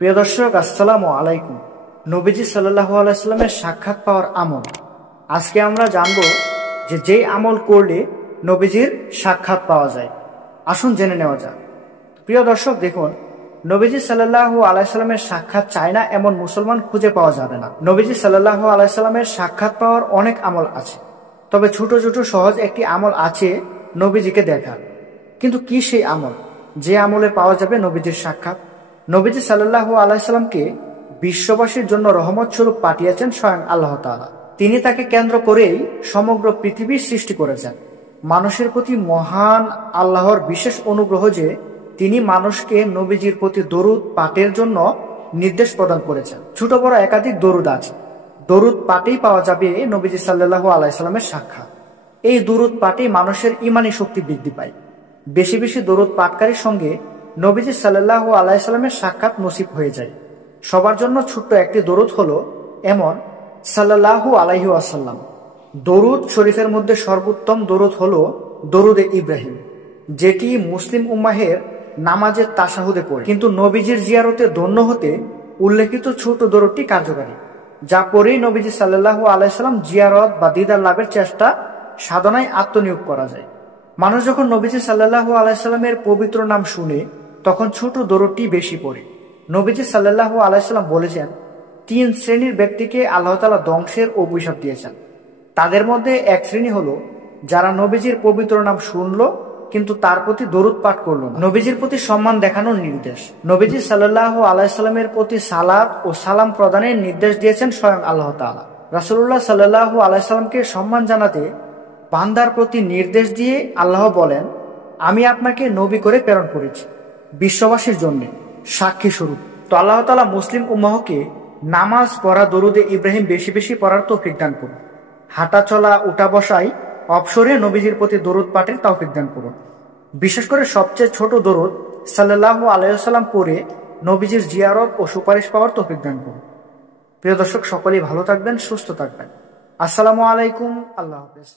প্রিয় দর্শক, আসসালামু আলাইকুম। নবীজি সাল্লাল্লাহু আলাইহি সাল্লামের সাক্ষাৎ পাওয়ার আমল আজকে আমরা জানব যে যেই আমল করলে নবীজির সাক্ষাৎ পাওয়া যায়। আসুন জেনে নেওয়া যাক। প্রিয় দর্শক, দেখুন, নবীজি সাল্লাল্লাহু আলাইহি সাল্লামের সাক্ষাৎ চায় না এমন মুসলমান খুঁজে পাওয়া যাবে না। নবীজি সাল্লাল্লাহু আলাইহি সাল্লামের সাক্ষাৎ পাওয়ার অনেক আমল আছে, তবে ছোট ছোট সহজ একটি আমল আছে নবীজিকে দেখার। কিন্তু কি সেই আমল যে আমলে পাওয়া যাবে নবীজির সাক্ষাৎ? নবীজি সাল্লাল্লাহু আলাইহি সাল্লামকে বিশ্ববাসীর জন্য রহমত স্বরূপ পাঠিয়েছেন স্বয়ং আল্লাহ তাআলা। তিনি তাকে কেন্দ্র করেই সমগ্র পৃথিবীর সৃষ্টি করেছেন। মানুষের প্রতি মহান আল্লাহর বিশেষ অনুগ্রহ যে তিনি মানুষকে নবীজির প্রতি দরুদ পাঠের জন্য নির্দেশ প্রদান করেছেন। ছোট বড় একাধিক দরুদ আছে। দরুদ পাঠেই পাওয়া যাবে নবীজি সাল্লাল্লাহু আলাইহি সাল্লামের সাক্ষাৎ। এই দরুদ পাঠেই মানুষের ঈমানী শক্তি বৃদ্ধি পায়। বেশি বেশি দরুদ পাঠকারীর সঙ্গে নবীজি সাল্লাল্লাহু আলাইহি সাল্লামের সাক্ষাৎ নসিব হয়ে যায়। সবার জন্য ছোট্ট একটি দরুদ হলো এমন সাল্লাল্লাহু আলাইহি ওয়াসাল্লাম। দরুদ শরীফের মধ্যে সর্বোত্তম দরুদ হলো দরুদে ইব্রাহিম, যেটি মুসলিম উম্মাহের নামাজের তাশাহুদে পড়ে। কিন্তু নবীজির জিয়ারতে ধন্য হতে উল্লেখিত ছোট দরুদটি কার্যকারী, যা পরেই নবীজি সাল্লাল্লাহু আলাইহি সাল্লাম জিয়ারত বা দিদার লাভের চেষ্টা সাধনায় আত্মনিয়োগ করা যায়। মানুষ যখন নবীজি সাল্লাল্লাহু আলাইহি সাল্লামের পবিত্র নাম শুনে তখন ছোট দরুদটি বেশি পড়ে। নবীজি সাল্লাল্লাহু আলাইহি সাল্লাম বলেছেন, 3 শ্রেণীর ব্যক্তিকে আল্লাহ তাআলা ধ্বংসের অভিশাপ দিয়েছেন। তাদের মধ্যে এক শ্রেণী হলো যারা নবীজির পবিত্র নাম শুনলো কিন্তু তার প্রতি দরুদ পাঠ করলো না। নবীজির প্রতি সম্মান দেখানোর নির্দেশ। নবীজি সাল্লাল্লাহু আলাইহি সাল্লামের প্রতি সালাত ও সালাম প্রদানের নির্দেশ দিয়েছেন স্বয়ং আল্লাহ তাআলা। রাসূলুল্লাহ সাল্লাল্লাহু আলাইহি সাল্লামকে সম্মান জানাতে বান্দার প্রতি নির্দেশ দিয়ে আল্লাহ বলেন, আমি আপনাকে নবী করে প্রেরণ করেছি বিশ্ববাসীর জন্য সাক্ষী স্বরূপ। তো আল্লাহ তাআলা মুসলিম উম্মাহকে নামাজ পড়া দরুদে ইব্রাহিম বেশি বেশি পড়ার তৌফিক দান করুন। হাঁটা চলা উঠা বসায় অবসরে নবীজির প্রতি দরুদ পাঠের তৌফিক দান করুন। বিশেষ করে সবচেয়ে ছোট দরুদ সাল্লাল্লাহু আলাইহি ওয়াসাল্লাম পড়ে নবীজির জিয়ারত ও সুপারিশ পাওয়ার তৌফিক দান করুন। প্রিয় দর্শক, সকলেই ভালো থাকবেন, সুস্থ থাকবেন। আসসালামু আলাইকুম। আল্লাহ হাফেজ।